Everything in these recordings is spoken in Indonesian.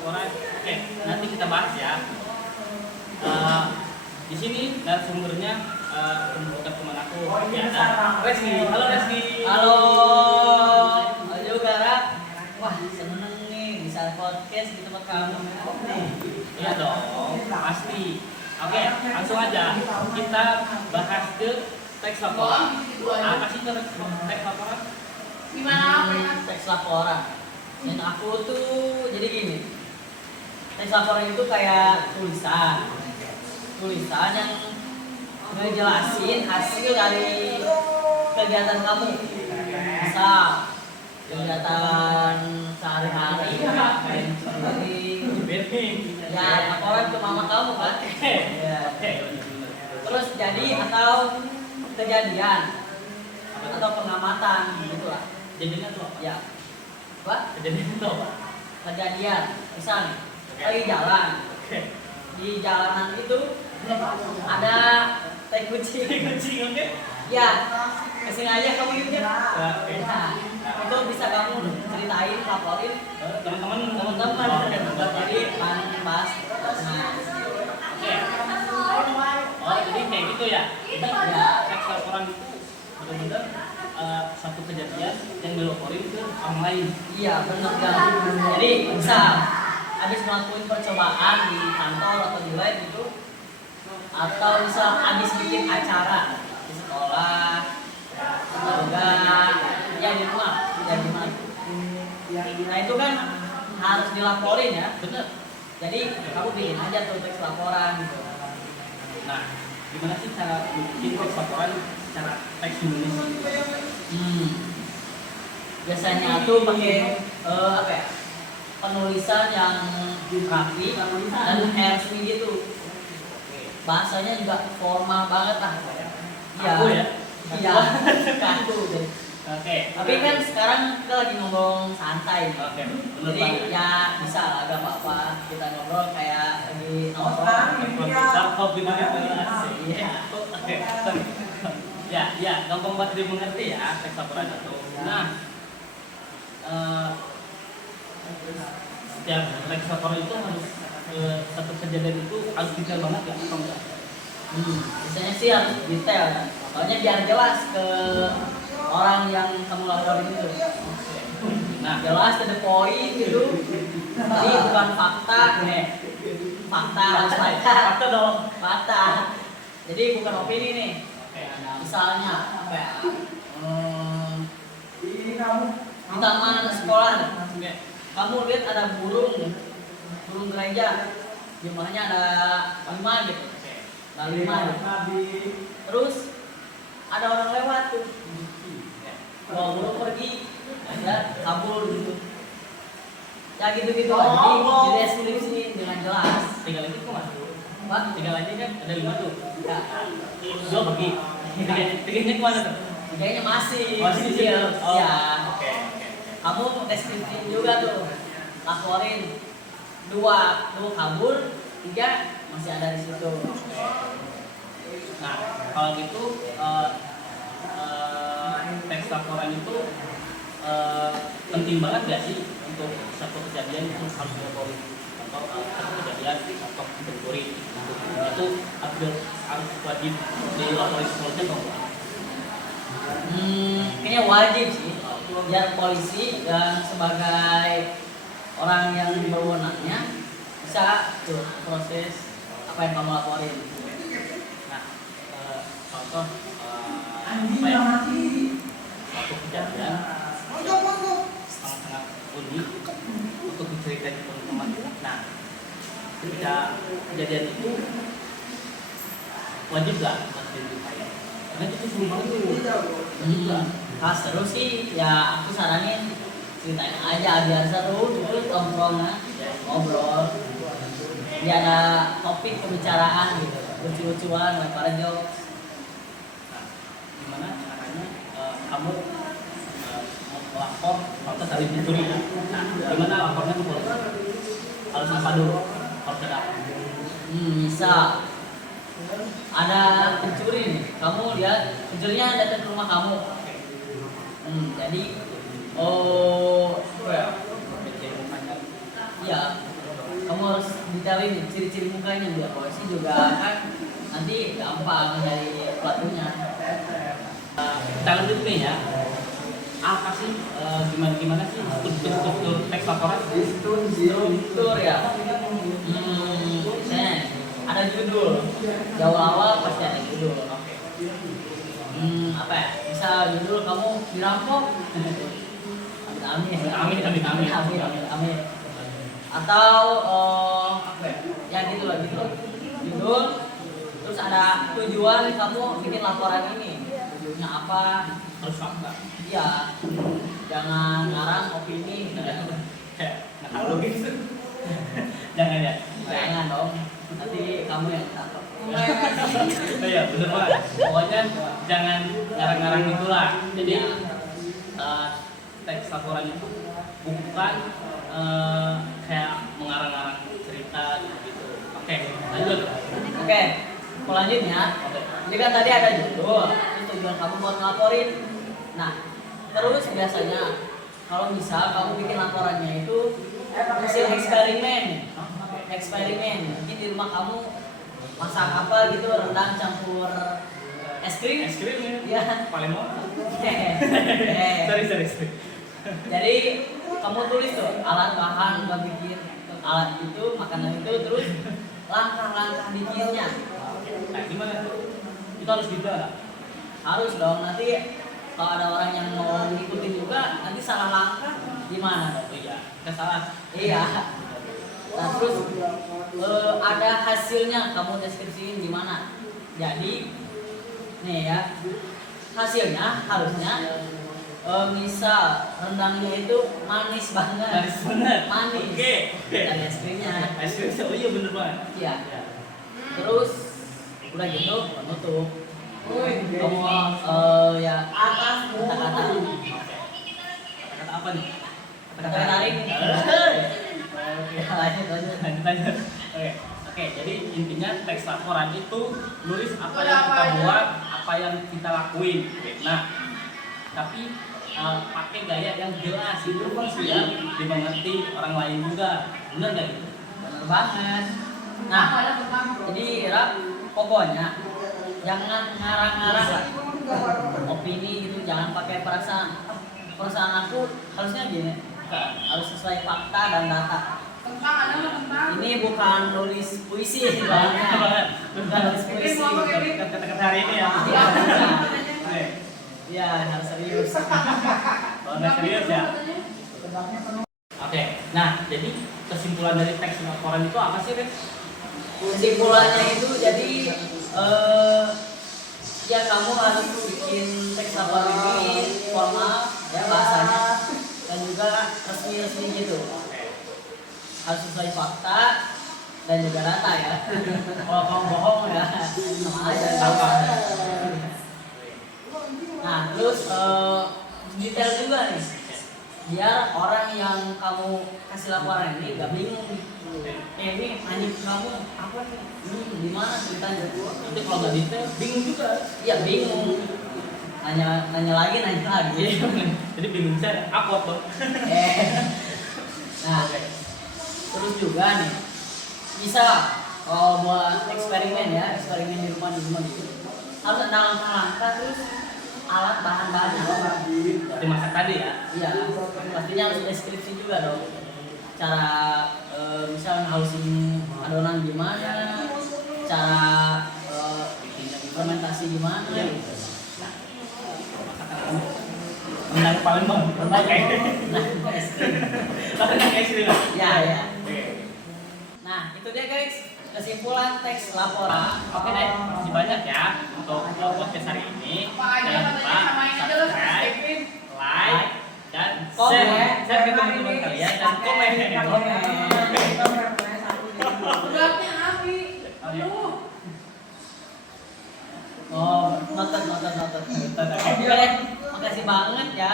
laporan. Oke, nanti kita bahas ya. Di sini narasumbernya bukan teman aku, ya ada Reski. Halo Reski. Halo juga Ra. Wah seneng nih bisa podcast di tempat kamu. Iya dong, pasti. Oke, langsung aja kita bahas ke teks laporan. Apa sih itu teks laporan? Teks laporan. Dan aku tuh jadi gini. Teks laporan itu kayak tulisan yang ngejelasin hasil dari kegiatan kamu. Misal kegiatan sehari-hari ya laporan ke mama kamu kan ya. Terus jadi atau kejadian atau pengamatan gitu lah. Jadinya tuh apa? Ya apa? Kejadian itu apa? Kejadian misal nih lagi jalan di jalanan itu ada tai kucing. Oke. Ya kesini aja kamu gitu ya. Oke. Nah, itu bisa kamu ceritain, laporin Teman-teman. teman-teman jadi bahas. Nah, Oke. Oh, jadi kayak gitu ya. Jadi ya teks laporan itu benar-benar satu kejadian yang dilaporin ke orang lain. iya benar kan. Jadi misal habis ngelakuin percobaan di kantor atau di lain gitu, atau misal habis bikin acara di sekolah atau enggak ya di rumah nah itu kan harus dilaporin ya. Bener. Jadi kamu bikin aja tuh teks laporan gitu. Nah, gimana sih cara bikin teks laporan secara teks Indonesia? Biasanya tuh pakai apa ya, penulisan yang rapi dan resmi gitu. Bahasanya juga formal banget lah. Kaku ya? Iya. Kaku deh. Oke. Tapi kan sekarang kita lagi ngomong santai. Oke. Bener Jadi banget. ya bisa lah, gak apa-apa kita ngobrol kayak lagi nongkrong. Kopi banget asik. Iya. Oke. Ya, gampang banget dimengerti ya teks laporan itu. Nah, setiap teks laporan itu harus satu kejadian itu harus detail banget ya atau enggak? Biasanya sih harus detail ya. Soalnya biar jelas ke orang yang kamu laporin itu. Nah, Jelas to the point gitu. Jadi bukan fakta, fakta harus fakta dong. fakta. Jadi bukan opini nih. Oke. Misalnya apa ya? Di taman sekolah, Oke. kamu lihat ada burung gereja, jumlahnya ada 5 gitu. Ada 5 gitu. Terus ada orang lewat tuh, bawa burung pergi, ya kabur gitu. Ya gitu-gitu aja. Jadi deskripsi dengan jelas. Tinggal lagi kok mas? Pak, Tinggal lagi kan ada 5 tuh. ya, Dua pergi. Tiganya kemana tuh? kayaknya masih Masih di situ. kecil. Oh, Ya, Oke. kamu deskripsi juga tuh, laporin 2 kabur, 3 masih ada di situ. Nah, kalau gitu teks laporan itu penting banget gak sih untuk satu kejadian itu harus dilaporin atau satu kejadian atau ditegurin itu harus wajib dilaporin semuanya atau enggak? Kayaknya wajib sih, biar polisi dan sebagai orang yang berwenangnya bisa tuh proses apa yang kamu laporin. Nah, contoh apa ya? Satu kejadian sangat unik untuk diceritain ke teman-teman. Nah, ketika kejadian itu wajib lah harus diceritain. Karena itu seru banget tuh. Nah, seru sih, ya aku saranin ceritain aja biar seru, terus nongkrongnya ngobrol. Dia ada topik pembicaraan gitu, lucu-lucuan, lempar jokes. Nah, gimana caranya kamu melapor kalau saling dicuri? Nah, gimana lapornya tuh polisi? Harus apa dulu? Harus ada apa? Misal ada pencuri nih, kamu lihat pencurinya datang ke rumah kamu. Jadi apa ya? Iya, kamu harus detailin nih ciri-ciri mukanya biar polisi juga kan nanti gampang dari pelakunya. Kita lanjut nih ya. Apa sih gimana sih struktur teks laporan? Struktur ya. Misalnya ada judul. Di awal pasti ada judul. Oke. Apa ya? Misal judul kamu dirampok. Amin. Atau apa ya? Ya gitu lah. Judul. Terus ada tujuan kamu bikin laporan ini. Tujuannya apa? Harus fakta. Iya. Jangan ngarang opini. Nggak tahu logis. Jangan ya. Jangan dong. Nanti kamu yang tangkap. Iya bener banget. Pokoknya jangan ngarang-ngarang itulah. Jadi teks laporan itu bukan kayak mengarang-ngarang cerita gitu. Oke, lanjut. Oke, selanjutnya. Jadi kan tadi ada judul, itu tujuan kamu buat ngelaporin. Nah, terus biasanya kalau misal kamu bikin laporannya itu hasil eksperimen. Mungkin di rumah kamu masak apa gitu, rendang campur es krim. Ya. Paling mau. Sorry. Jadi kamu tulis tuh alat bahan buat bikin alat itu, makanan itu, terus langkah-langkah bikinnya. Nah, gimana tuh? Itu harus detail nggak? Harus dong, nanti kalau ada orang yang mau ngikutin juga nanti salah langkah gimana dong? Oh iya, kesalahan. Iya. Nah terus ada hasilnya kamu deskripsiin gimana. Jadi nih ya, hasilnya harusnya misal rendangnya itu manis banget. Manis. Oke. Dan es krimnya. Es krim, oh iya bener banget. Iya. Terus udah gitu penutup. Kamu ya atas kata-kata. Kata apa nih? Kata-kata tarik. Lanjut. Oke, jadi intinya teks laporan itu nulis apa yang kita buat, apa yang kita lakuin. Nah, tapi pakai gaya yang jelas itu biar dimengerti orang lain juga. Bener nggak gitu? Bener banget. Nah, jadi Rap, pokoknya jangan ngarang-ngarang lah. Opini gitu, jangan pakai perasaan. Perasaan aku harusnya gini, harus sesuai fakta dan data. Ini bukan nulis puisi soalnya. Bukan nulis puisi. Kata-kata hari ini ya. Iya, harus serius. Kalau nggak serius ya. Oke, nah jadi kesimpulan dari teks laporan itu apa sih, Riz? Kesimpulannya itu jadi ya kamu harus bikin teks laporan ini formal ya bahasanya dan juga resmi gitu. Harus sesuai fakta dan juga data ya. Kalau kamu bohong ya sama aja sama. Nah terus detail juga nih biar orang yang kamu kasih laporan ini gak bingung nih. Ini anjing kamu apa nih? Di mana ceritanya? Itu kalau nggak detail bingung juga. Iya bingung. Nanya lagi. Jadi bingung saya upload dong. Nah, terus juga nih bisa kalau buat eksperimen di rumah gitu harus ada langkah-langkah terus alat bahan-bahannya. Seperti masak tadi ya. Iya, pastinya harus deskripsi juga dong. Cara misal halusin adonan gimana, cara fermentasi gimana gitu. Rendang Palembang. Oke. Nah, es krim. Rendang es krim. Ya. Nah, itu dia guys kesimpulan teks laporan. Oke deh, masih banyak ya untuk podcast hari ini. Jangan lupa subscribe, like, dan share ke teman-teman kalian dan komen. Gelapnya api. Oh, noted. Oke deh, makasih banget ya.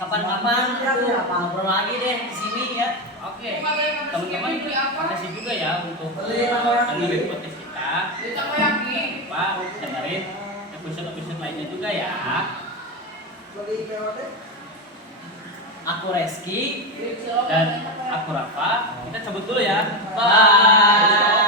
Kapan-kapan aku ngobrol lagi deh di sini ya. Oke, teman-teman, makasih juga ya untuk dengerin podcast kita. Jangan lupa dengerin episode lainnya juga ya. Aku Reski dan aku Rafa. Kita cabut dulu ya. Bye.